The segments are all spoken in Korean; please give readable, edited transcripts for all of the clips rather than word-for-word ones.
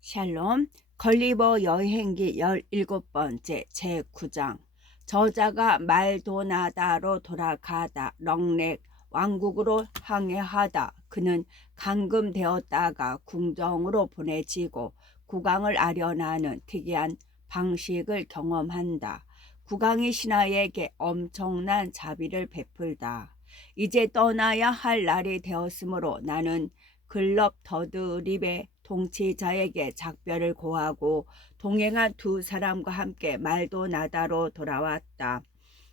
샬롬. 걸리버 여행기 17번째 제9장. 저자가 말도나다로 돌아가다 럭렉 왕국으로 항해하다 그는 감금되었다가 궁정으로 보내지고 국왕을 아련하는 특이한 방식을 경험한다. 국왕이 신하에게 엄청난 자비를 베풀다. 이제 떠나야 할 날이 되었으므로 나는 글럽 더드립의 통치자에게 작별을 고하고 동행한 두 사람과 함께 말도나다로 돌아왔다.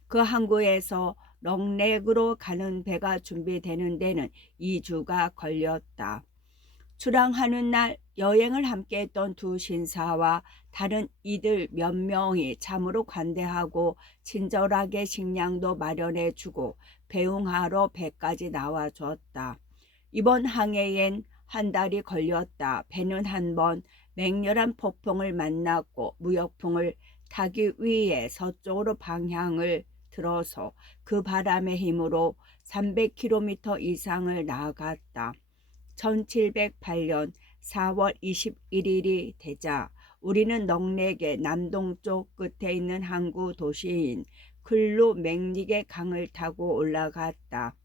그 항구에서 럭렉으로 가는 배가 준비되는 데는 2주가 걸렸다. 출항하는 날 여행을 함께했던 두 신사와 다른 이들 몇 명이 참으로 관대하고 친절하게 식량도 마련해주고 배웅하러 배까지 나와줬다. 이번 항해엔 한 달이 걸렸다. 배는 한 번 맹렬한 폭풍을 만났고 무역풍을 타기 위해 서쪽으로 방향을 들어서 그 바람의 힘으로 300km 이상을 나아갔다. 1708년 4월 21일이 되자 우리는 넉렉의 남동쪽 끝에 있는 항구 도시인 클루맹릭의 강을 타고 올라갔다.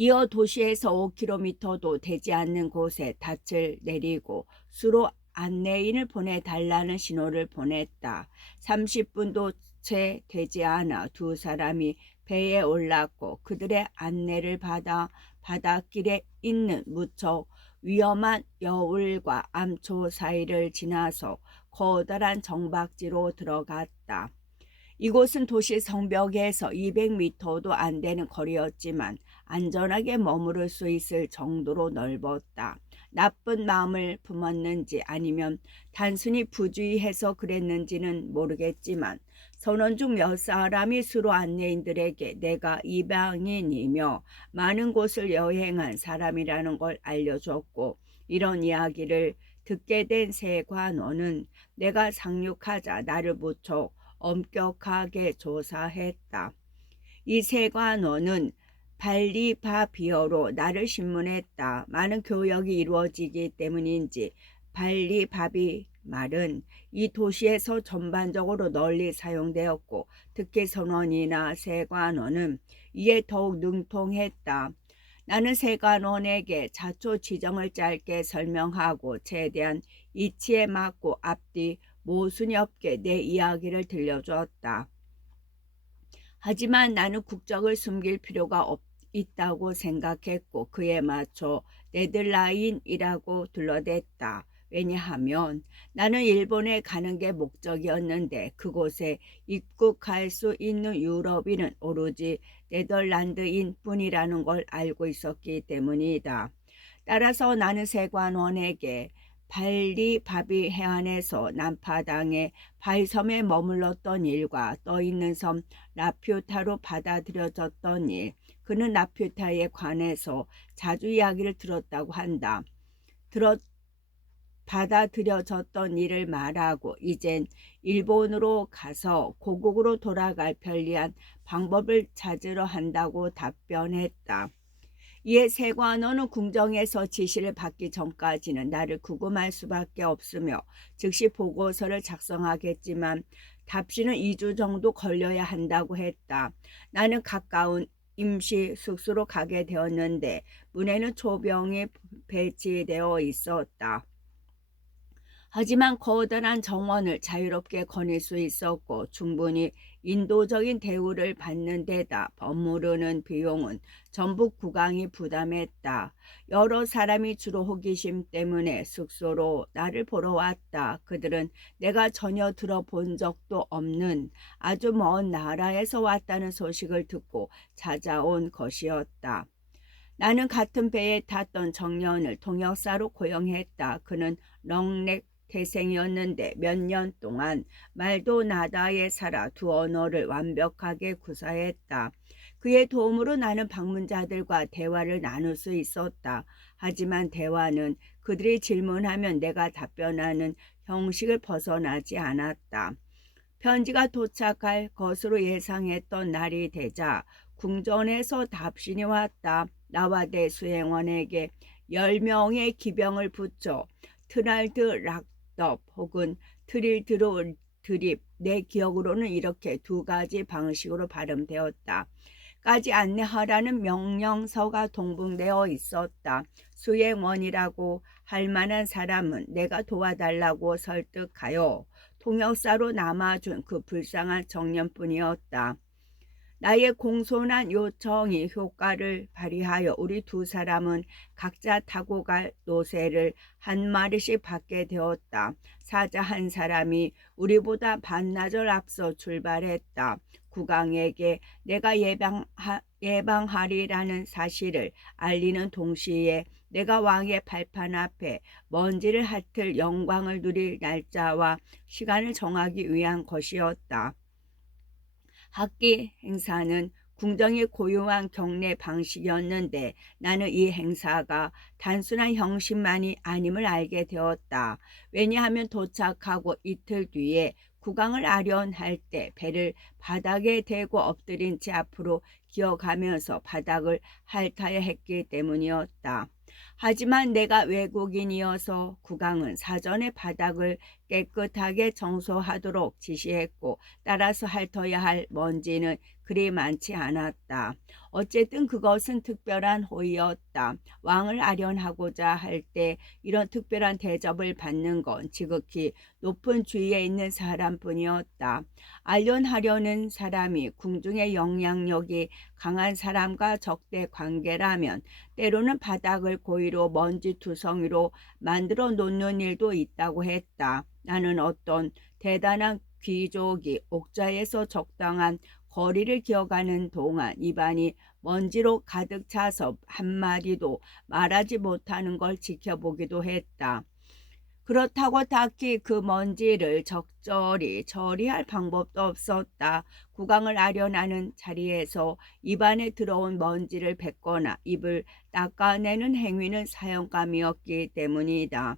이어 도시에서 5km도 되지 않는 곳에 닻을 내리고 수로 안내인을 보내달라는 신호를 보냈다. 30분도 채 되지 않아 두 사람이 배에 올랐고 그들의 안내를 받아 바닷길에 있는 무척 위험한 여울과 암초 사이를 지나서 커다란 정박지로 들어갔다. 이곳은 도시 성벽에서 200m도 안 되는 거리였지만 안전하게 머무를 수 있을 정도로 넓었다. 나쁜 마음을 품었는지 아니면 단순히 부주의해서 그랬는지는 모르겠지만 선원 중 몇 사람이 수로 안내인들에게 내가 이방인이며 많은 곳을 여행한 사람이라는 걸 알려줬고, 이런 이야기를 듣게 된 세관원은 내가 상륙하자 나를 무척 엄격하게 조사했다. 이 세관원은 발리바비어로 나를 신문했다. 많은 교역이 이루어지기 때문인지 발리바비 말은 이 도시에서 전반적으로 널리 사용되었고 특히 선원이나 세관원은 이에 더욱 능통했다. 나는 세관원에게 자초 지정을 짧게 설명하고 최대한 이치에 맞고 앞뒤 모순이 없게 내 이야기를 들려주었다. 하지만 나는 국적을 숨길 필요가 있다고 생각했고 그에 맞춰 네덜라인이라고 둘러댔다. 왜냐하면 나는 일본에 가는 게 목적이었는데 그곳에 입국할 수 있는 유럽인은 오로지 네덜란드인 뿐이라는 걸 알고 있었기 때문이다. 따라서 나는 세관원에게 발리바비 해안에서 남파당의 바이섬에 머물렀던 일과 떠있는 섬 라퓨타로 받아들여졌던 일, 그는 라퓨타에 관해서 자주 이야기를 들었다고 한다. 받아들여졌던 일을 말하고 이젠 일본으로 가서 고국으로 돌아갈 편리한 방법을 찾으려 한다고 답변했다. 이에 세관원은 궁정에서 지시를 받기 전까지는 나를 구금할 수밖에 없으며 즉시 보고서를 작성하겠지만 답시는 2주 정도 걸려야 한다고 했다. 나는 가까운 임시 숙소로 가게 되었는데 문에는 초병이 배치되어 있었다. 하지만 거대한 정원을 자유롭게 거닐 수 있었고 충분히 인도적인 대우를 받는 데다 버무르는 비용은 전부 국왕이 부담했다. 여러 사람이 주로 호기심 때문에 숙소로 나를 보러 왔다. 그들은 내가 전혀 들어본 적도 없는 아주 먼 나라에서 왔다는 소식을 듣고 찾아온 것이었다. 나는 같은 배에 탔던 청년을 통역사로 고용했다. 그는 럭렉 태생이었는데 몇 년 동안 말도나다에 살아 두 언어를 완벽하게 구사했다. 그의 도움으로 나는 방문자들과 대화를 나눌 수 있었다. 하지만 대화는 그들이 질문하면 내가 답변하는 형식을 벗어나지 않았다. 편지가 도착할 것으로 예상했던 날이 되자 궁전에서 답신이 왔다. 나와 내 수행원에게 10명의 기병을 붙여 트랄드 락덥 혹은 트릴드로 드립, 내 기억으로는 이렇게 두 가지 방식으로 발음되었다. 까지 안내하라는 명령서가 동봉되어 있었다. 수행원이라고 할 만한 사람은 내가 도와달라고 설득하여 통역사로 남아준 그 불쌍한 청년뿐이었다. 나의 공손한 요청이 효과를 발휘하여 우리 두 사람은 각자 타고 갈 노새를 한 마리씩 받게 되었다. 사자 한 사람이 우리보다 반나절 앞서 출발했다. 국왕에게 내가 예방하리라는 사실을 알리는 동시에 내가 왕의 발판 앞에 먼지를 핥을 영광을 누릴 날짜와 시간을 정하기 위한 것이었다. 학기 행사는 궁정의 고유한 경례 방식이었는데 나는 이 행사가 단순한 형식만이 아님을 알게 되었다. 왜냐하면 도착하고 이틀 뒤에 국왕을 아련할 때 배를 바닥에 대고 엎드린 채 앞으로 기어가면서 바닥을 핥아야 했기 때문이었다. 하지만 내가 외국인이어서 국왕은 사전에 바닥을 깨끗하게 청소하도록 지시했고 따라서 핥아야 할 먼지는 그리 많지 않았다. 어쨌든 그것은 특별한 호의였다. 왕을 아련하고자 할 때 이런 특별한 대접을 받는 건 지극히 높은 주위에 있는 사람뿐이었다. 아련하려는 사람이 궁중의 영향력이 강한 사람과 적대 관계라면 때로는 바닥을 고의로 먼지투성이로 만들어 놓는 일도 있다고 했다. 나는 어떤 대단한 귀족이 옥좌에서 적당한 거리를 기어가는 동안 입안이 먼지로 가득 차서 한마디도 말하지 못하는 걸 지켜보기도 했다. 그렇다고 딱히 그 먼지를 적절히 처리할 방법도 없었다. 국왕을 아련하는 자리에서 입안에 들어온 먼지를 뱉거나 입을 닦아내는 행위는 사형감이었기 때문이다.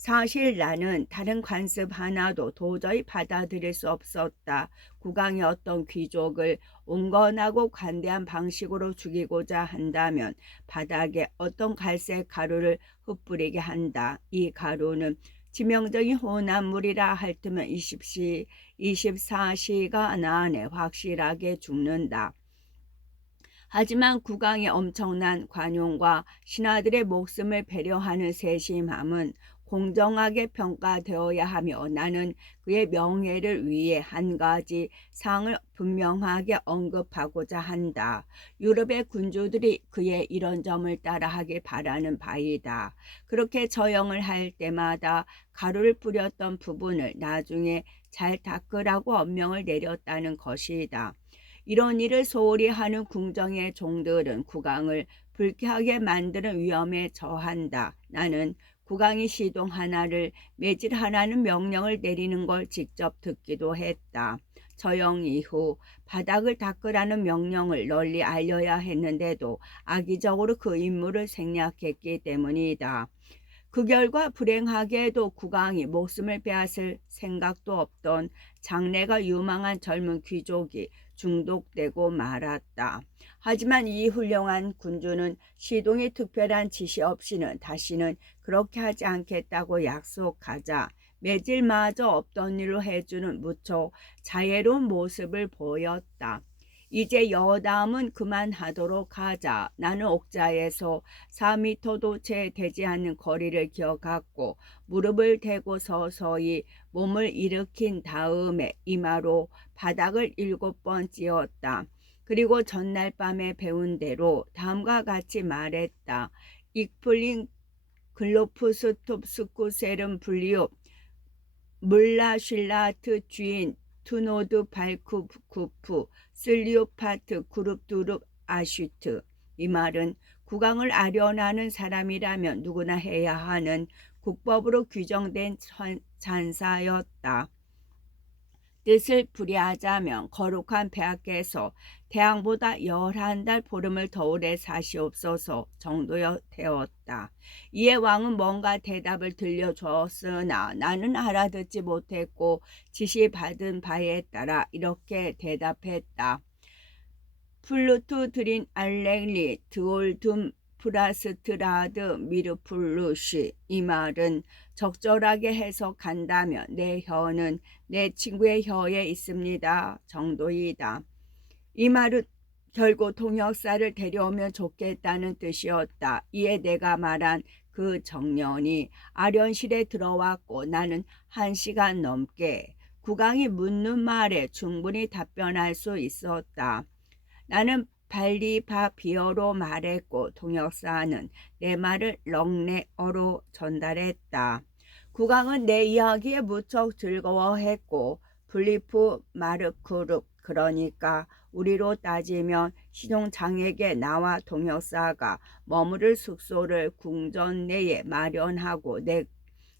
사실 나는 다른 관습 하나도 도저히 받아들일 수 없었다. 국왕이 어떤 귀족을 온건하고 관대한 방식으로 죽이고자 한다면 바닥에 어떤 갈색 가루를 흩뿌리게 한다. 이 가루는 치명적인 혼합물이라 핥으면 24시간 안에 확실하게 죽는다. 하지만 국왕의 엄청난 관용과 신하들의 목숨을 배려하는 세심함은 공정하게 평가되어야 하며 나는 그의 명예를 위해 한 가지 사항을 분명하게 언급하고자 한다. 유럽의 군주들이 그의 이런 점을 따라하길 바라는 바이다. 그렇게 처형을 할 때마다 가루를 뿌렸던 부분을 나중에 잘 닦으라고 엄명을 내렸다는 것이다. 이런 일을 소홀히 하는 궁정의 종들은 국왕을 불쾌하게 만드는 위험에 처한다. 나는 국왕이 시동 하나를 매질하라는 명령을 내리는 걸 직접 듣기도 했다. 처형 이후 바닥을 닦으라는 명령을 널리 알려야 했는데도 악의적으로 그 임무를 생략했기 때문이다. 그 결과 불행하게도 국왕이 목숨을 빼앗을 생각도 없던 장래가 유망한 젊은 귀족이 중독되고 말았다. 하지만 이 훌륭한 군주는 시동의 특별한 지시 없이는 다시는 그렇게 하지 않겠다고 약속하자 매질마저 없던 일로 해주는 무척 자애로운 모습을 보였다. 이제 여담은 그만하도록 하자. 나는 옥자에서 4미터도 채 되지 않는 거리를 기어갔고 무릎을 대고 서서히 몸을 일으킨 다음에 이마로 바닥을 7번 찧었다. 그리고 전날 밤에 배운 대로 다음과 같이 말했다. 익플링 글로프스톱스쿠세름 블리옵 물라쉴라트 주인 투노드 발쿠쿠프 슬리오파트 그룹두룹 아슈트. 이 말은 국왕을 아련하는 사람이라면 누구나 해야 하는 국법으로 규정된 찬사였다. 뜻을 풀이하자면 거룩한 폐하께서 태양보다 11달 보름을 더 오래 사시옵소서 정도여 되었다. 이에 왕은 뭔가 대답을 들려주었으나 나는 알아듣지 못했고 지시받은 바에 따라 이렇게 대답했다. 플루투 드린 알렉리 드올둠 프라스트라드 미르풀루시. 이 말은 적절하게 해석한다면 내 혀는 내 친구의 혀에 있습니다 정도이다. 이 말은 결국 통역사를 데려오면 좋겠다는 뜻이었다. 이에 내가 말한 그 청년이 아련실에 들어왔고 나는 1시간 넘게 국왕이 묻는 말에 충분히 답변할 수 있었다. 나는 발리바비어로 말했고 통역사는 내 말을 렁네어로 전달했다. 국왕은 내 이야기에 무척 즐거워했고 블리프 마르크룹, 그러니까 우리로 따지면 신용장에게 나와 통역사가 머무를 숙소를 궁전 내에 마련하고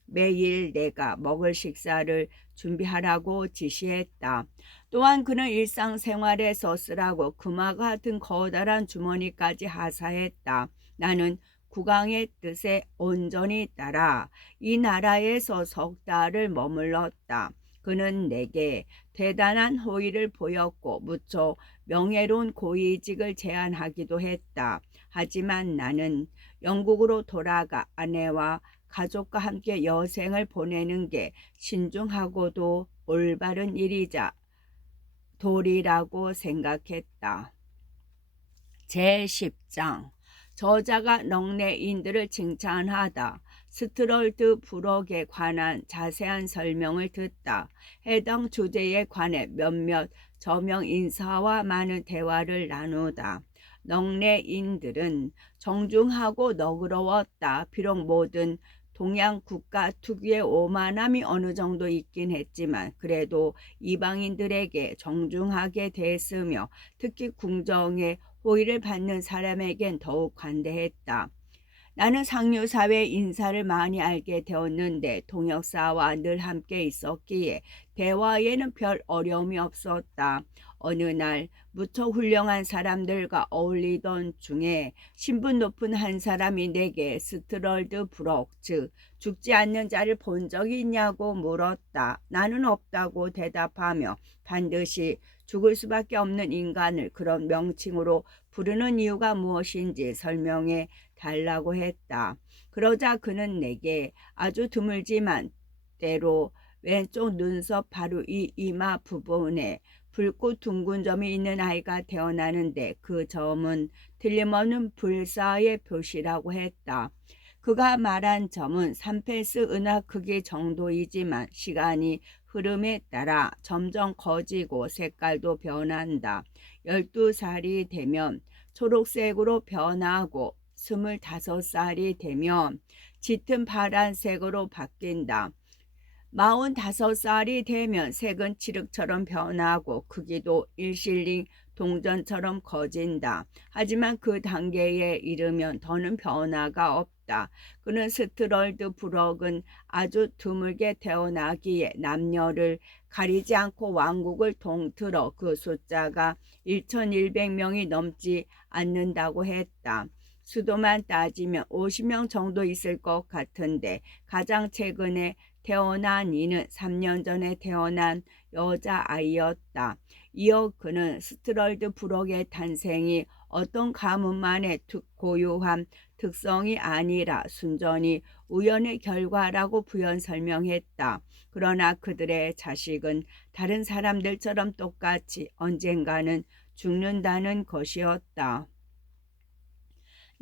매일 내가 먹을 식사를 준비하라고 지시했다. 또한 그는 일상생활에서 쓰라고 금화 같은 커다란 주머니까지 하사했다. 나는 국왕의 뜻에 온전히 따라 이 나라에서 석 달을 머물렀다. 그는 내게 대단한 호의를 보였고 무척 명예로운 고위직을 제안하기도 했다. 하지만 나는 영국으로 돌아가 아내와 가족과 함께 여생을 보내는 게 신중하고도 올바른 일이자 도리라고 생각했다. 제10장 저자가 렁네인들을 칭찬하다. 스트롤드 부럭에 관한 자세한 설명을 듣다. 해당 주제에 관해 몇몇 저명 인사와 많은 대화를 나누다. 렁네인들은 정중하고 너그러웠다. 비록 모든 동양 국가 특유의 오만함이 어느 정도 있긴 했지만 그래도 이방인들에게 정중하게 대했으며 특히 궁정의 호의를 받는 사람에겐 더욱 관대했다. 나는 상류사회 인사를 많이 알게 되었는데 통역사와 늘 함께 있었기에 대화에는 별 어려움이 없었다. 어느 날 무척 훌륭한 사람들과 어울리던 중에 신분 높은 한 사람이 내게 스트럴드 브록, 즉 죽지 않는 자를 본 적이 있냐고 물었다. 나는 없다고 대답하며 반드시 죽을 수밖에 없는 인간을 그런 명칭으로 부르는 이유가 무엇인지 설명해 달라고 했다. 그러자 그는 내게 아주 드물지만 때로 왼쪽 눈썹 바로 이 이마 부분에 붉고 둥근 점이 있는 아이가 태어나는데 그 점은 틀림없는 불사의 표시라고 했다. 그가 말한 점은 3펜스 은하 크기 정도이지만 시간이 흐름에 따라 점점 커지고 색깔도 변한다. 12살이 되면 초록색으로 변하고 25살이 되면 짙은 파란색으로 바뀐다. 45살이 되면 색은 칠흑처럼 변하고 크기도 일실링 동전처럼 커진다. 하지만 그 단계에 이르면 더는 변화가 없다. 그는 스트럴드 브럭은 아주 드물게 태어나기에 남녀를 가리지 않고 왕국을 통틀어 그 숫자가 1100명이 넘지 않는다고 했다. 수도만 따지면 50명 정도 있을 것 같은데 가장 최근에 태어난 이는 3년 전에 태어난 여자아이였다. 이어 그는 스트럴드 브럭의 탄생이 어떤 가문만의 고유한 특성이 아니라 순전히 우연의 결과라고 부연 설명했다. 그러나 그들의 자식은 다른 사람들처럼 똑같이 언젠가는 죽는다는 것이었다.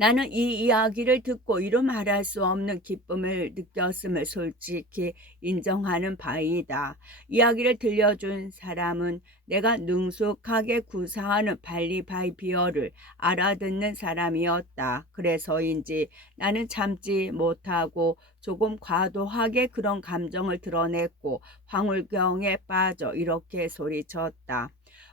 나는 이 이야기를 듣고 이루 말할 수 없는 기쁨을 느꼈음을 솔직히 인정하는 바이다. 이야기를 들려준 사람은 내가 능숙하게 구사하는 발리바이비어를 알아듣는 사람이었다. 그래서인지 나는 참지 못하고 조금 과도하게 그런 감정을 드러냈고 황홀경에 빠져 이렇게 소리쳤다.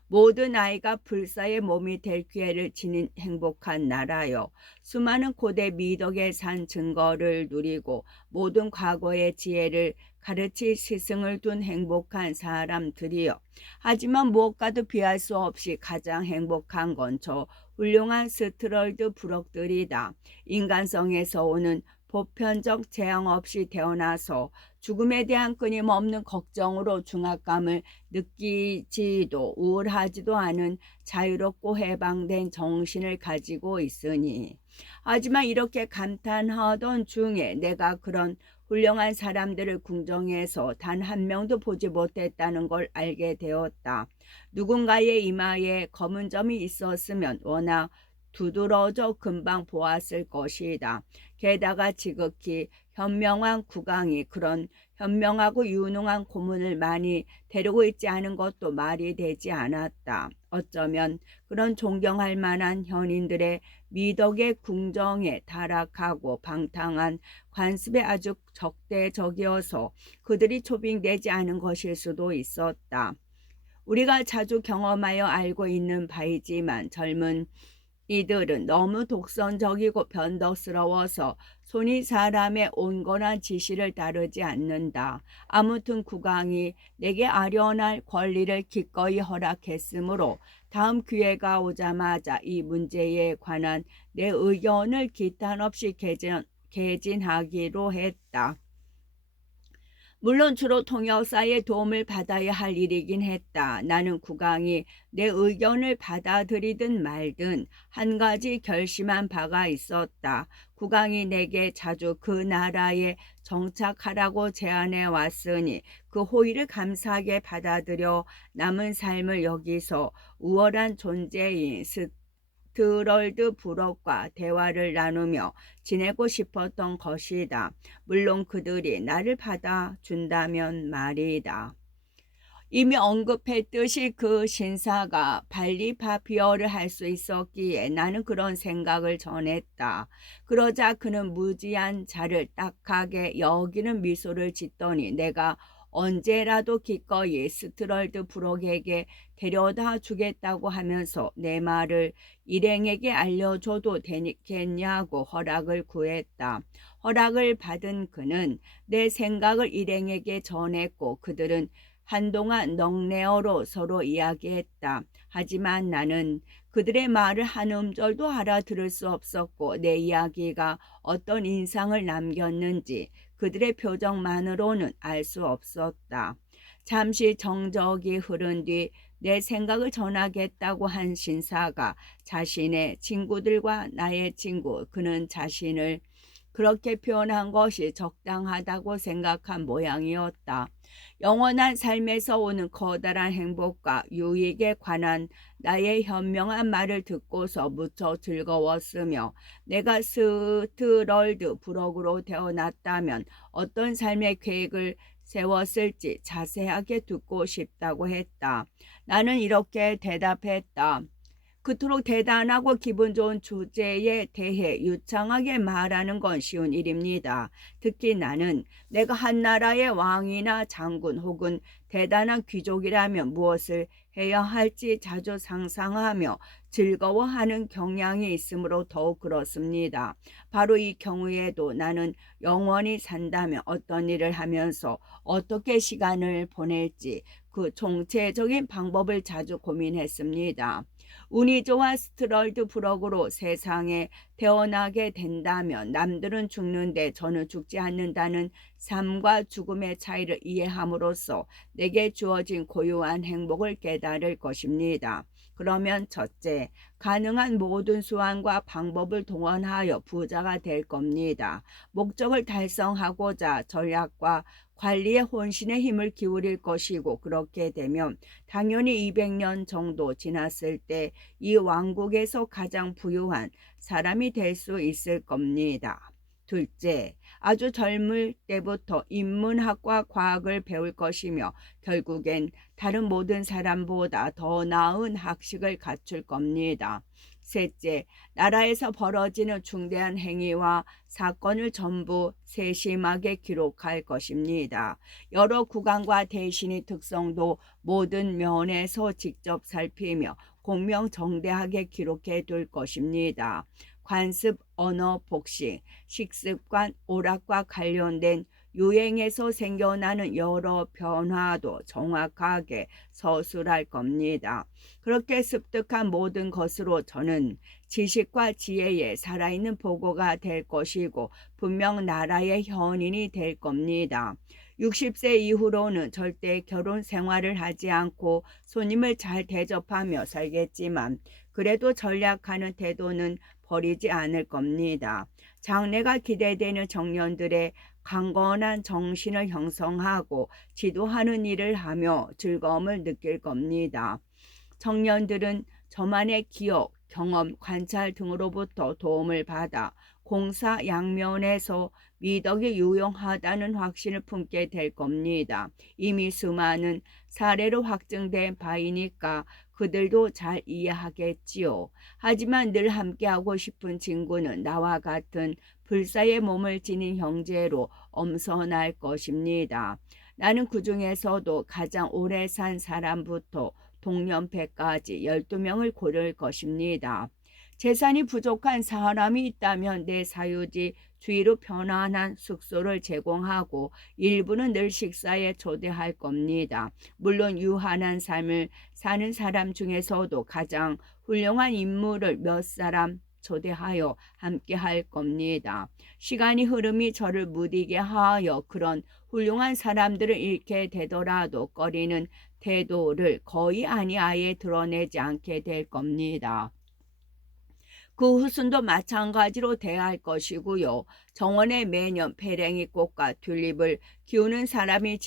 모든 아이가 불사의 몸이 될 기회를 지닌 행복한 나라여. 수많은 고대 미덕에 산 증거를 누리고 모든 과거의 지혜를 가르칠 스승을 둔 행복한 사람들이여. 하지만 무엇과도 비할 수 없이 가장 행복한 건 저 훌륭한 스트럴드 브럭들이다. 인간성에서 오는 보편적 재앙 없이 태어나서 죽음에 대한 끊임없는 걱정으로 중압감을 느끼지도 우울하지도 않은 자유롭고 해방된 정신을 가지고 있으니. 하지만 이렇게 감탄하던 중에 내가 그런 훌륭한 사람들을 궁정에서 단 한 명도 보지 못했다는 걸 알게 되었다. 누군가의 이마에 검은 점이 있었으면 워낙 두드러져 금방 보았을 것이다. 게다가 지극히 현명한 국왕이 그런 현명하고 유능한 고문을 많이 데리고 있지 않은 것도 말이 되지 않았다. 어쩌면 그런 존경할 만한 현인들의 미덕의 궁정에 타락하고 방탕한 관습에 아주 적대적이어서 그들이 초빙되지 않은 것일 수도 있었다. 우리가 자주 경험하여 알고 있는 바이지만 젊은 이들은 너무 독선적이고 변덕스러워서 손이 사람의 온건한 지시를 따르지 않는다. 아무튼 국왕이 내게 아련할 권리를 기꺼이 허락했으므로 다음 기회가 오자마자 이 문제에 관한 내 의견을 기탄 없이 개진하기로 했다. 물론 주로 통역사의 도움을 받아야 할 일이긴 했다. 나는 국왕이 내 의견을 받아들이든 말든 한 가지 결심한 바가 있었다. 국왕이 내게 자주 그 나라에 정착하라고 제안해 왔으니 그 호의를 감사하게 받아들여 남은 삶을 여기서 우월한 존재인 스트럴드 브록과 대화를 나누며 지내고 싶었던 것이다. 물론 그들이 나를 받아준다면 말이다. 이미 언급했듯이 그 신사가 발리파피어를 할 수 있었기에 나는 그런 생각을 전했다. 그러자 그는 무지한 자를 딱하게 여기는 미소를 짓더니 내가 언제라도 기꺼이 스트럴드 브록에게 데려다 주겠다고 하면서 내 말을 일행에게 알려줘도 되겠냐고 허락을 구했다. 허락을 받은 그는 내 생각을 일행에게 전했고 그들은 한동안 넉네어로 서로 이야기했다. 하지만 나는 그들의 말을 한 음절도 알아들을 수 없었고 내 이야기가 어떤 인상을 남겼는지 그들의 표정만으로는 알 수 없었다. 잠시 정적이 흐른 뒤 내 생각을 전하겠다고 한 신사가 자신의 친구들과 나의 친구, 그는 자신을 그렇게 표현한 것이 적당하다고 생각한 모양이었다. 영원한 삶에서 오는 커다란 행복과 유익에 관한 나의 현명한 말을 듣고서 무척 즐거웠으며 내가 스트럴드 브록으로 태어났다면 어떤 삶의 계획을 세웠을지 자세하게 듣고 싶다고 했다. 나는 이렇게 대답했다. 그토록 대단하고 기분 좋은 주제에 대해 유창하게 말하는 건 쉬운 일입니다. 특히 나는 내가 한 나라의 왕이나 장군 혹은 대단한 귀족이라면 무엇을 해야 할지 자주 상상하며 즐거워하는 경향이 있으므로 더욱 그렇습니다. 바로 이 경우에도 나는 영원히 산다면 어떤 일을 하면서 어떻게 시간을 보낼지 그 총체적인 방법을 자주 고민했습니다. 운이 좋아 스트럴드 브록으로 세상에 태어나게 된다면 남들은 죽는데 저는 죽지 않는다는 삶과 죽음의 차이를 이해함으로써 내게 주어진 고유한 행복을 깨달을 것입니다. 그러면 첫째, 가능한 모든 수완과 방법을 동원하여 부자가 될 겁니다. 목적을 달성하고자 전략과 관리에 혼신의 힘을 기울일 것이고 그렇게 되면 당연히 200년 정도 지났을 때 이 왕국에서 가장 부유한 사람이 될 수 있을 겁니다. 둘째, 아주 젊을 때부터 인문학과 과학을 배울 것이며 결국엔 다른 모든 사람보다 더 나은 학식을 갖출 겁니다. 셋째, 나라에서 벌어지는 중대한 행위와 사건을 전부 세심하게 기록할 것입니다. 여러 국왕과 대신의 특성도 모든 면에서 직접 살피며 공명정대하게 기록해 둘 것입니다. 관습, 언어, 복식, 식습관, 오락과 관련된 유행에서 생겨나는 여러 변화도 정확하게 서술할 겁니다. 그렇게 습득한 모든 것으로 저는 지식과 지혜의 살아있는 보고가 될 것이고 분명 나라의 현인이 될 겁니다. 60세 이후로는 절대 결혼 생활을 하지 않고 손님을 잘 대접하며 살겠지만 그래도 전략하는 태도는 버리지 않을 겁니다. 장래가 기대되는 청년들의 강건한 정신을 형성하고 지도하는 일을 하며 즐거움을 느낄 겁니다. 청년들은 저만의 기억, 경험, 관찰 등으로부터 도움을 받아 공사 양면에서 미덕이 유용하다는 확신을 품게 될 겁니다. 이미 수많은 사례로 확증된 바이니까 그들도 잘 이해하겠지요. 하지만 늘 함께하고 싶은 친구는 나와 같은 불사의 몸을 지닌 형제로 엄선할 것입니다. 나는 그 중에서도 가장 오래 산 사람부터 동년배까지 12명을 고를 것입니다. 재산이 부족한 사람이 있다면 내 사유지 주위로 편안한 숙소를 제공하고 일부는 늘 식사에 초대할 겁니다. 물론 유한한 삶을 사는 사람 중에서도 가장 훌륭한 인물을 몇 사람 초대하여 함께 할 겁니다. 시간이 흐름이 저를 무디게 하여 그런 훌륭한 사람들을 잃게 되더라도 꺼리는 태도를 거의 아예 드러내지 않게 될 겁니다. 그 후순도 마찬가지로 대할 것이고요. 정원에 매년 페랭이 꽃과 튤립을 키우는 사람이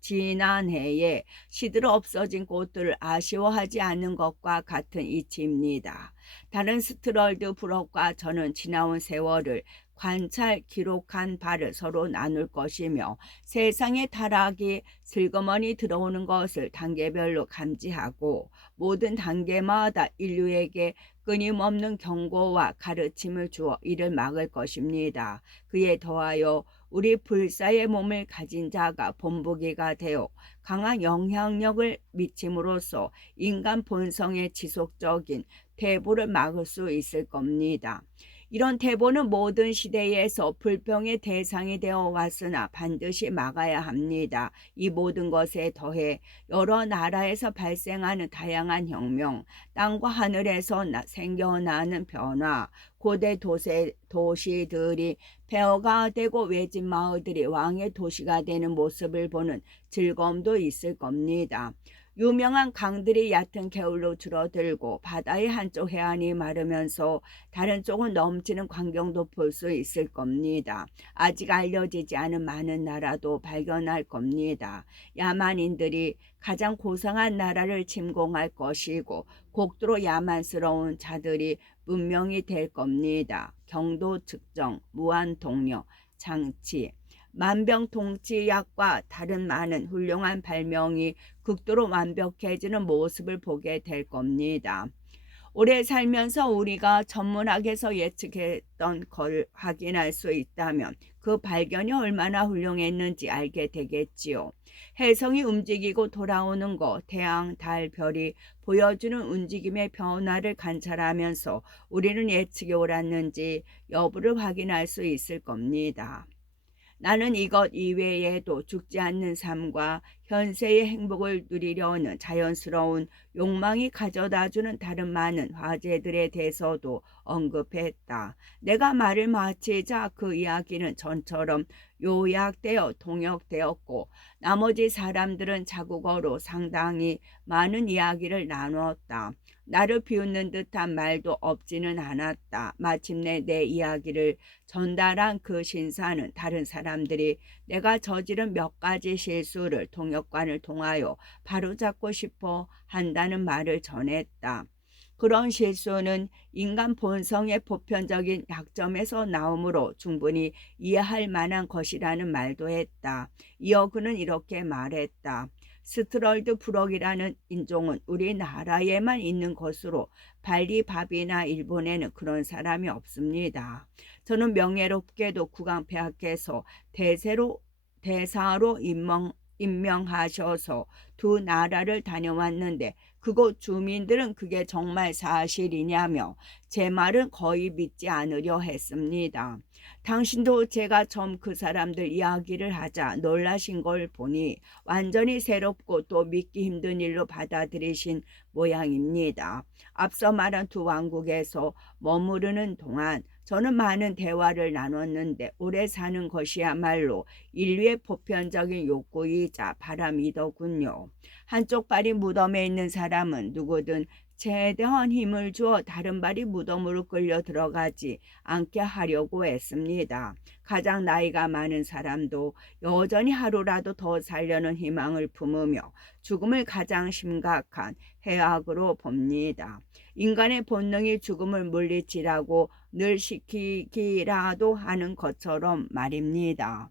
지난해에 시들어 없어진 꽃들을 아쉬워하지 않는 것과 같은 이치입니다. 다른 스트럴드 브럭과 저는 지나온 세월을 관찰 기록한 바를 서로 나눌 것이며 세상의 타락이 슬그머니 들어오는 것을 단계별로 감지하고 모든 단계마다 인류에게 끊임없는 경고와 가르침을 주어 이를 막을 것입니다. 그에 더하여 우리 불사의 몸을 가진 자가 본보기가 되어 강한 영향력을 미침으로써 인간 본성의 지속적인 퇴보를 막을 수 있을 겁니다. 이런 퇴보는 모든 시대에서 불평의 대상이 되어 왔으나 반드시 막아야 합니다. 이 모든 것에 더해 여러 나라에서 발생하는 다양한 혁명, 땅과 하늘에서 생겨나는 변화, 고대 도시들이 폐허가 되고 외진 마을들이 왕의 도시가 되는 모습을 보는 즐거움도 있을 겁니다. 유명한 강들이 얕은 개울로 줄어들고 바다의 한쪽 해안이 마르면서 다른 쪽은 넘치는 광경도 볼 수 있을 겁니다. 아직 알려지지 않은 많은 나라도 발견할 겁니다. 야만인들이 가장 고상한 나라를 침공할 것이고 곡도로 야만스러운 자들이 문명이 될 겁니다. 경도 측정, 무한 동력, 장치, 만병통치약과 다른 많은 훌륭한 발명이 극도로 완벽해지는 모습을 보게 될 겁니다. 오래 살면서 우리가 천문학에서 예측했던 걸 확인할 수 있다면 그 발견이 얼마나 훌륭했는지 알게 되겠지요. 혜성이 움직이고 돌아오는 것, 태양, 달, 별이 보여주는 움직임의 변화를 관찰하면서 우리는 예측이 옳았는지 여부를 확인할 수 있을 겁니다. 나는 이것 이외에도 죽지 않는 삶과 현세의 행복을 누리려는 자연스러운 욕망이 가져다주는 다른 많은 화제들에 대해서도 언급했다. 내가 말을 마치자 그 이야기는 전처럼 요약되어 통역되었고 나머지 사람들은 자국어로 상당히 많은 이야기를 나누었다. 나를 비웃는 듯한 말도 없지는 않았다. 마침내 내 이야기를 전달한 그 신사는 다른 사람들이 내가 저지른 몇 가지 실수를 통역관을 통하여 바로잡고 싶어 한다는 말을 전했다. 그런 실수는 인간 본성의 보편적인 약점에서 나오므로 충분히 이해할 만한 것이라는 말도 했다. 이어 그는 이렇게 말했다. 스트럴드 브럭이라는 인종은 우리나라에만 있는 것으로 발리밥이나 일본에는 그런 사람이 없습니다. 저는 명예롭게도 국왕폐하께서 대사로 임명하셔서 두 나라를 다녀왔는데 그곳 주민들은 그게 정말 사실이냐며 제 말은 거의 믿지 않으려 했습니다. 당신도 제가 처음 그 사람들 이야기를 하자 놀라신 걸 보니 완전히 새롭고 또 믿기 힘든 일로 받아들이신 모양입니다. 앞서 말한 두 왕국에서 머무르는 동안 저는 많은 대화를 나눴는데 오래 사는 것이야말로 인류의 보편적인 욕구이자 바람이더군요. 한쪽 발이 무덤에 있는 사람은 누구든 최대한 힘을 주어 다른 발이 무덤으로 끌려 들어가지 않게 하려고 했습니다. 가장 나이가 많은 사람도 여전히 하루라도 더 살려는 희망을 품으며 죽음을 가장 심각한 해악으로 봅니다. 인간의 본능이 죽음을 물리치라고 늘 시키기라도 하는 것처럼 말입니다.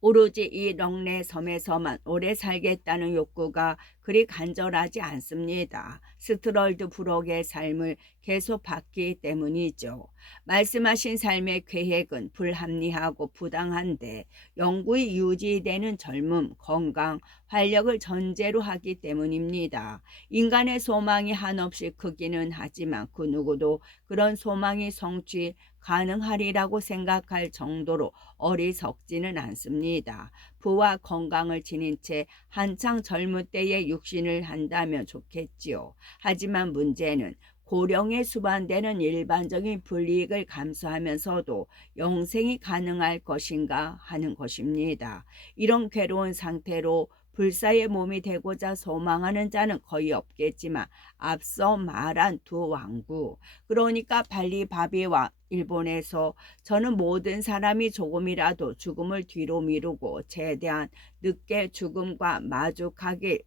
오로지 이 렁레 섬에서만 오래 살겠다는 욕구가 그리 간절하지 않습니다. 스트럴드 부록의 삶을 계속 받기 때문이죠. 말씀하신 삶의 계획은 불합리하고 부당한데 영구히 유지되는 젊음, 건강, 활력을 전제로 하기 때문입니다. 인간의 소망이 한없이 크기는 하지만 그 누구도 그런 소망이 성취 가능하리라고 생각할 정도로 어리석지는 않습니다. 부와 건강을 지닌 채 한창 젊을 때에 육신을 한다면 좋겠지요. 하지만 문제는 고령에 수반되는 일반적인 불이익을 감수하면서도 영생이 가능할 것인가 하는 것입니다. 이런 괴로운 상태로 불사의 몸이 되고자 소망하는 자는 거의 없겠지만 앞서 말한 두 왕국, 그러니까 발리바비와 일본에서 저는 모든 사람이 조금이라도 죽음을 뒤로 미루고 최대한 늦게 죽음과 마주하길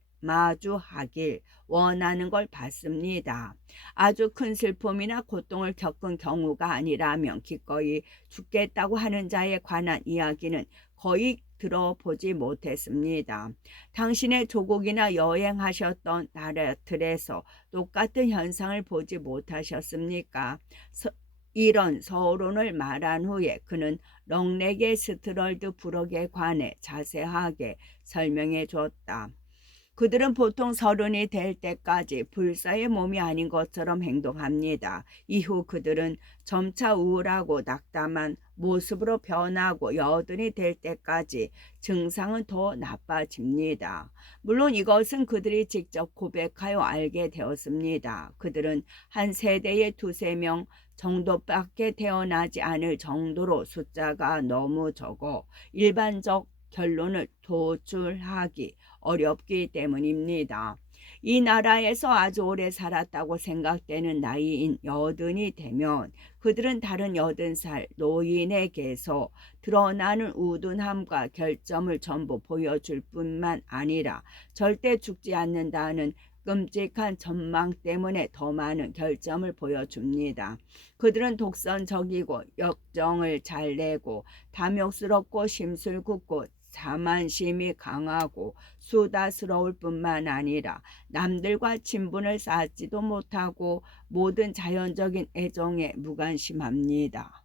원하는 걸 봤습니다. 아주 큰 슬픔이나 고통을 겪은 경우가 아니라면 기꺼이 죽겠다고 하는 자에 관한 이야기는 거의 들어보지 못했습니다. 당신의 조국이나 여행하셨던 나라들에서 똑같은 현상을 보지 못하셨습니까? 이런 서론을 말한 후에 그는 렁렉의 스트럴드 부록에 관해 자세하게 설명해 줬다. 그들은 보통 30이 될 때까지 불사의 몸이 아닌 것처럼 행동합니다. 이후 그들은 점차 우울하고 낙담한 모습으로 변하고 80이 될 때까지 증상은 더 나빠집니다. 물론 이것은 그들이 직접 고백하여 알게 되었습니다. 그들은 한 세대에 2~3명 정도밖에 태어나지 않을 정도로 숫자가 너무 적어 일반적 결론을 도출하기 어렵기 때문입니다. 이 나라에서 아주 오래 살았다고 생각되는 나이인 80이 되면 그들은 다른 80살 노인에게서 드러나는 우둔함과 결점을 전부 보여줄 뿐만 아니라 절대 죽지 않는다는 끔찍한 전망 때문에 더 많은 결점을 보여줍니다. 그들은 독선적이고 역정을 잘 내고 탐욕스럽고 심술궂고 자만심이 강하고 수다스러울 뿐만 아니라 남들과 친분을 쌓지도 못하고 모든 자연적인 애정에 무관심합니다.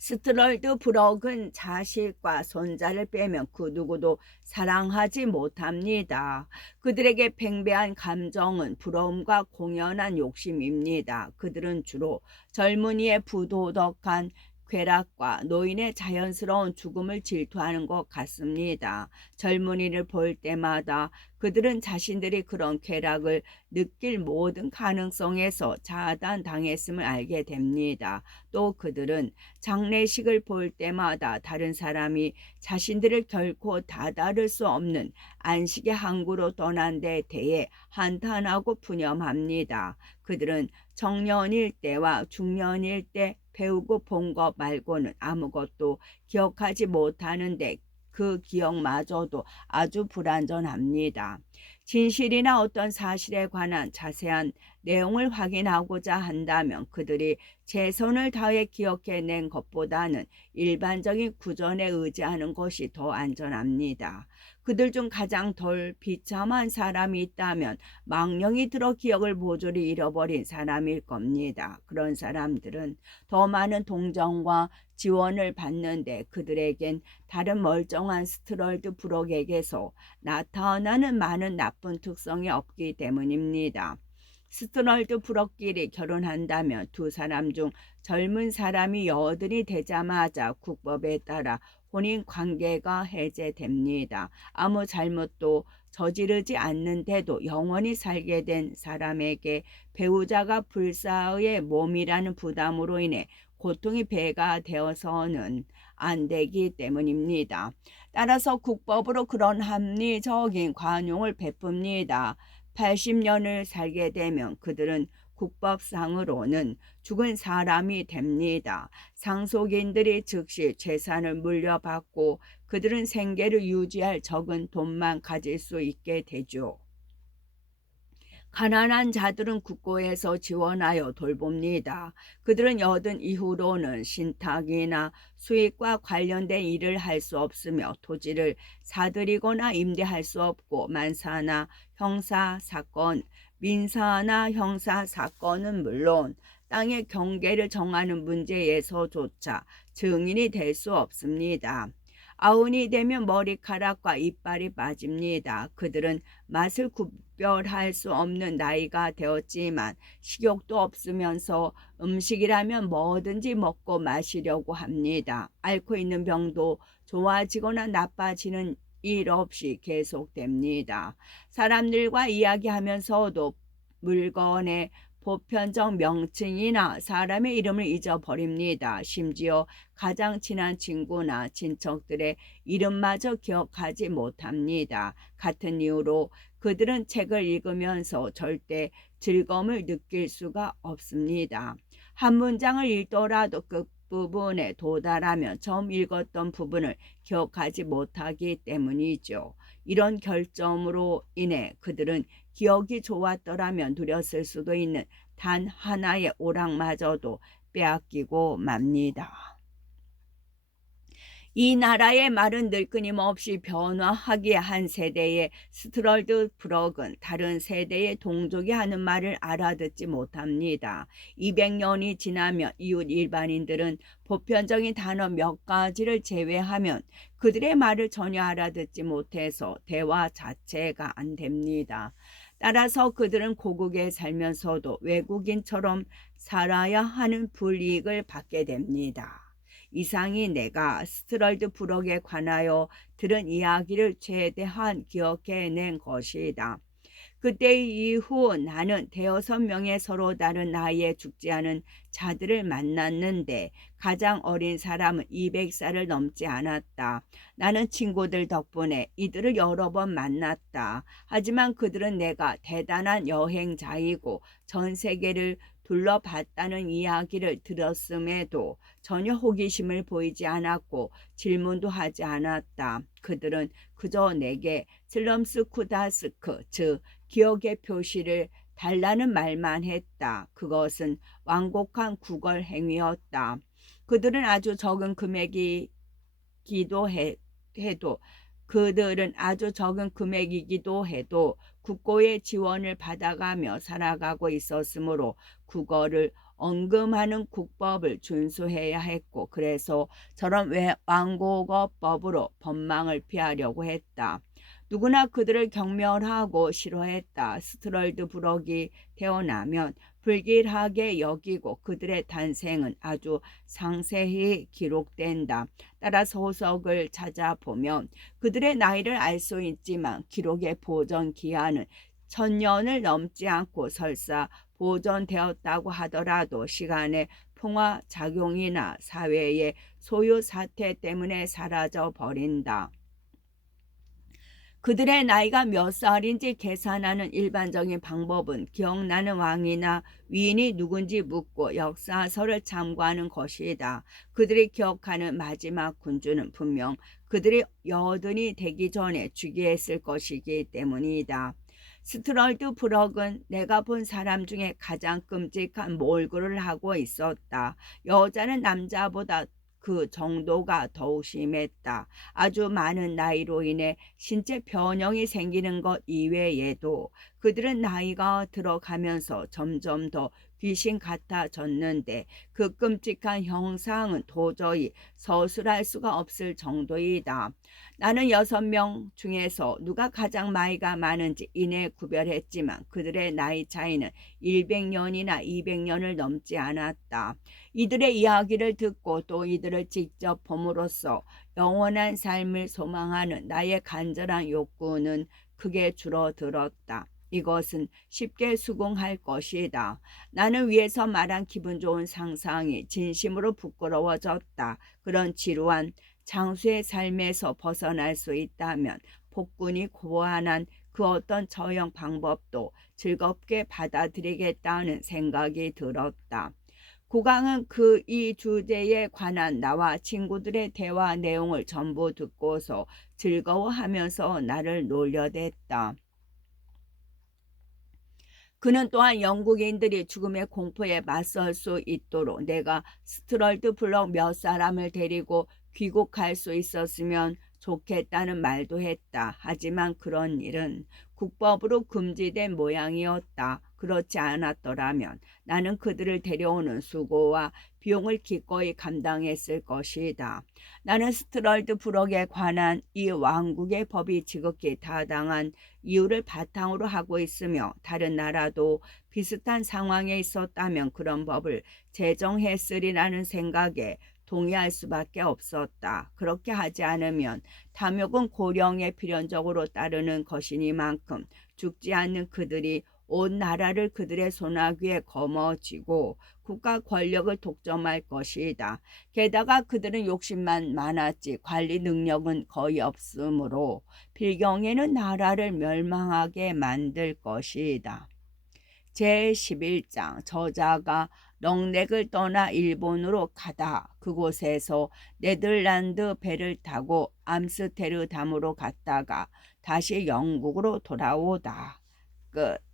스트럴드 부록은 자식과 손자를 빼면 그 누구도 사랑하지 못합니다. 그들에게 팽배한 감정은 부러움과 공연한 욕심입니다. 그들은 주로 젊은이의 부도덕한 쾌락과 노인의 자연스러운 죽음을 질투하는 것 같습니다. 젊은이를 볼 때마다 그들은 자신들이 그런 쾌락을 느낄 모든 가능성에서 차단당했음을 알게 됩니다. 또 그들은 장례식을 볼 때마다 다른 사람이 자신들을 결코 다다를 수 없는 안식의 항구로 떠난 데 대해 한탄하고 푸념합니다. 그들은 청년일 때와 중년일 때 배우고 본 것 말고는 아무것도 기억하지 못하는데 그 기억마저도 아주 불완전합니다. 진실이나 어떤 사실에 관한 자세한 내용을 확인하고자 한다면 그들이 최선을 다해 기억해낸 것보다는 일반적인 구전에 의지하는 것이 더 안전합니다. 그들 중 가장 덜 비참한 사람이 있다면 망령이 들어 기억을 모조리 잃어버린 사람일 겁니다. 그런 사람들은 더 많은 동정과 지원을 받는데 그들에겐 다른 멀쩡한 스트럴드 브록에게서 나타나는 많은 나쁜 특성이 없기 때문입니다. 스트럴드 브록끼리 결혼한다면 두 사람 중 젊은 사람이 여든이 되자마자 국법에 따라 혼인 관계가 해제됩니다. 아무 잘못도 저지르지 않는데도 영원히 살게 된 사람에게 배우자가 불사의 몸이라는 부담으로 인해 고통이 배가 되어서는 안 되기 때문입니다. 따라서 국법으로 그런 합리적인 관용을 베풉니다. 80년을 살게 되면 그들은 국법상으로는 죽은 사람이 됩니다. 상속인들이 즉시 재산을 물려받고 그들은 생계를 유지할 적은 돈만 가질 수 있게 되죠. 가난한 자들은 국고에서 지원하여 돌봅니다. 그들은 여든 이후로는 신탁이나 수익과 관련된 일을 할 수 없으며 토지를 사들이거나 임대할 수 없고 만사나 형사 사건, 민사나 형사 사건은 물론 땅의 경계를 정하는 문제에서조차 증인이 될 수 없습니다. 아흔이 되면 머리카락과 이빨이 빠집니다. 그들은 맛을 구별할 수 없는 나이가 되었지만 식욕도 없으면서 음식이라면 뭐든지 먹고 마시려고 합니다. 앓고 있는 병도 좋아지거나 나빠지는 일 없이 계속됩니다. 사람들과 이야기하면서도 물건의 보편적 명칭이나 사람의 이름을 잊어버립니다. 심지어 가장 친한 친구나 친척들의 이름마저 기억하지 못합니다. 같은 이유로 그들은 책을 읽으면서 절대 즐거움을 느낄 수가 없습니다. 한 문장을 읽더라도 끝부분에 도달하면 처음 읽었던 부분을 기억하지 못하기 때문이죠. 이런 결점으로 인해 그들은 기억이 좋았더라면 누렸을 수도 있는 단 하나의 오락마저도 빼앗기고 맙니다. 이 나라의 말은 늘 끊임없이 변화하기에 한 세대의 스트럴드 브럭은 다른 세대의 동족이 하는 말을 알아듣지 못합니다. 200년이 지나면 이웃 일반인들은 보편적인 단어 몇 가지를 제외하면 그들의 말을 전혀 알아듣지 못해서 대화 자체가 안 됩니다. 따라서 그들은 고국에 살면서도 외국인처럼 살아야 하는 불이익을 받게 됩니다. 이상이 내가 스트럴드 브록에 관하여 들은 이야기를 최대한 기억해낸 것이다. 그때 이후 나는 대여섯 명의 서로 다른 나이에 죽지 않은 자들을 만났는데 가장 어린 사람은 200살을 넘지 않았다. 나는 친구들 덕분에 이들을 여러 번 만났다. 하지만 그들은 내가 대단한 여행자이고 전 세계를 둘러봤다는 이야기를 들었음에도 전혀 호기심을 보이지 않았고 질문도 하지 않았다. 그들은 그저 내게 슬럼스 쿠다스크, 즉 기억의 표시를 달라는 말만 했다. 그것은 완곡한 구걸 행위였다. 그들은 아주 적은 금액이기도 해도 그들은 아주 적은 금액이기도 해도 국고의 지원을 받아가며 살아가고 있었으므로 국어를 언금하는 국법을 준수해야 했고 그래서 저런 완곡어법으로 법망을 피하려고 했다. 누구나 그들을 경멸하고 싫어했다. 스트럴드 브럭이 태어나면 불길하게 여기고 그들의 탄생은 아주 상세히 기록된다. 따라 소석을 찾아보면 그들의 나이를 알 수 있지만 기록의 보존 기한은 1000년을 넘지 않고 설사 보존되었다고 하더라도 시간의 풍화 작용이나 사회의 소요 사태 때문에 사라져 버린다. 그들의 나이가 몇 살인지 계산하는 일반적인 방법은 기억나는 왕이나 위인이 누군지 묻고 역사서를 참고하는 것이다. 그들이 기억하는 마지막 군주는 분명 그들이 여든이 되기 전에 즉위했을 것이기 때문이다. 스트럴드 브럭은 내가 본 사람 중에 가장 끔찍한 몰골을 하고 있었다. 여자는 남자보다 그 정도가 더욱 심했다. 아주 많은 나이로 인해 신체 변형이 생기는 것 이외에도 그들은 나이가 들어가면서 점점 더 귀신 같아졌는데 그 끔찍한 형상은 도저히 서술할 수가 없을 정도이다. 나는 6명 중에서 누가 가장 나이가 많은지 이내 구별했지만 그들의 나이 차이는 100년이나 200년을 넘지 않았다. 이들의 이야기를 듣고 또 이들을 직접 봄으로써 영원한 삶을 소망하는 나의 간절한 욕구는 크게 줄어들었다. 이것은 쉽게 수긍할 것이다. 나는 위에서 말한 기분 좋은 상상이 진심으로 부끄러워졌다. 그런 지루한 장수의 삶에서 벗어날 수 있다면 폭군이 고안한 그 어떤 처형 방법도 즐겁게 받아들이겠다는 생각이 들었다. 국왕은 그 이 주제에 관한 나와 친구들의 대화 내용을 전부 듣고서 즐거워하면서 나를 놀려댔다. 그는 또한 영국인들이 죽음의 공포에 맞설 수 있도록 내가 스트럴드 블럭 몇 사람을 데리고 귀국할 수 있었으면 좋겠다는 말도 했다. 하지만 그런 일은 국법으로 금지된 모양이었다. 그렇지 않았더라면 나는 그들을 데려오는 수고와 비용을 기꺼이 감당했을 것이다. 나는 스트럴드 블럭에 관한 이 왕국의 법이 지극히 타당한 이유를 바탕으로 하고 있으며 다른 나라도 비슷한 상황에 있었다면 그런 법을 제정했으리라는 생각에 동의할 수밖에 없었다. 그렇게 하지 않으면 탐욕은 고령에 필연적으로 따르는 것이니만큼 죽지 않는 그들이 온 나라를 그들의 손아귀에 거머쥐고 국가 권력을 독점할 것이다. 게다가 그들은 욕심만 많았지 관리 능력은 거의 없으므로 필경에는 나라를 멸망하게 만들 것이다. 제11장 저자가 렁넥을 떠나 일본으로 가다 그곳에서 네덜란드 배를 타고 암스테르담으로 갔다가 다시 영국으로 돌아오다. 끝.